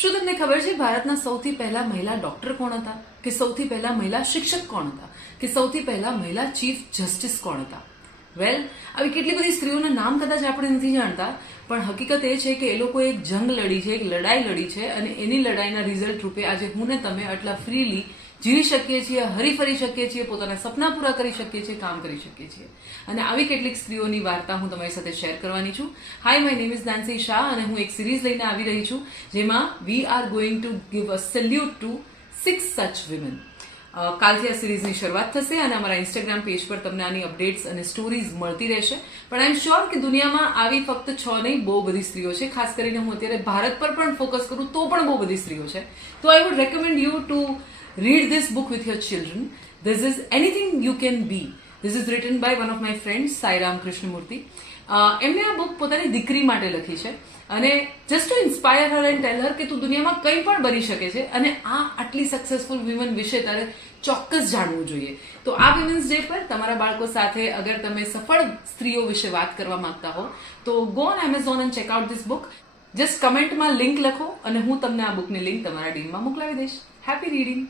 શું તમને ખબર છે ભારતના સૌથી પહેલા મહિલા ડોક્ટર કોણ હતા, કે સૌથી પહેલા મહિલા શિક્ષક કોણ હતા, કે સૌથી પહેલા મહિલા ચીફ જસ્ટિસ કોણ હતા? વેલ, આવી કેટલી બધી સ્ત્રીઓના નામ કદાચ આપણે નથી જાણતા, પણ હકીકત એ છે કે એ લોકો એક જંગ લડી છે, એક લડાઈ લડી છે, અને એની લડાઈના રિઝલ્ટ રૂપે આજે હું ને તમે આટલા ફ્રીલી જીવી શકીએ છીએ, હરીફરી શકીએ છીએ, પોતાના સપના પૂરા કરી શકીએ છીએ, કામ કરી શકીએ છીએ. અને આવી કેટલીક સ્ત્રીઓની વાર્તા હું તમારી સાથે શેર કરવાની છું. Hi, my name is Nancy Shah, અને હું એક સિરીઝ લઈને આવી રહી છું જેમાં we are going to give a salute to 6 such women. કાલથી આ સિરીઝની શરૂઆત થશે અને અમારા ઇન્સ્ટાગ્રામ પેજ પર તમને આની અપડેટ્સ અને સ્ટોરીઝ મળતી રહેશે. પણ આઈ એમ શ્યોર કે દુનિયામાં આવી ફક્ત 6 નહીં, બહુ બધી સ્ત્રીઓ છે. ખાસ કરીને હું અત્યારે ભારત પર પણ ફોકસ કરું તો પણ બહુ બધી સ્ત્રીઓ છે. તો I would recommend you to read this book with your children. This is Anything You Can Be. This is written by one of my friends, Sairam Krishnamurthy. એમને આ બુક પોતાની દીકરી માટે લખી છે અને just to inspire her and tell her કે તું દુનિયામાં કંઈ પણ બની શકે છે અને આ આટલી સક્સેસફુલ વિમન વિશે તારે ચોક્કસ જાણવું જોઈએ. તો આ વિમેન્સ ડે પર તમારા બાળકો સાથે અગર તમે સફળ સ્ત્રીઓ વિશે વાત કરવા માંગતા હો તો go on Amazon and check out this book. Just કમેન્ટમાં લિંક લખો અને હું તમને આ બુકની લિંક તમારા ડીમમાં મોકલાવી દઈશ. Happy reading.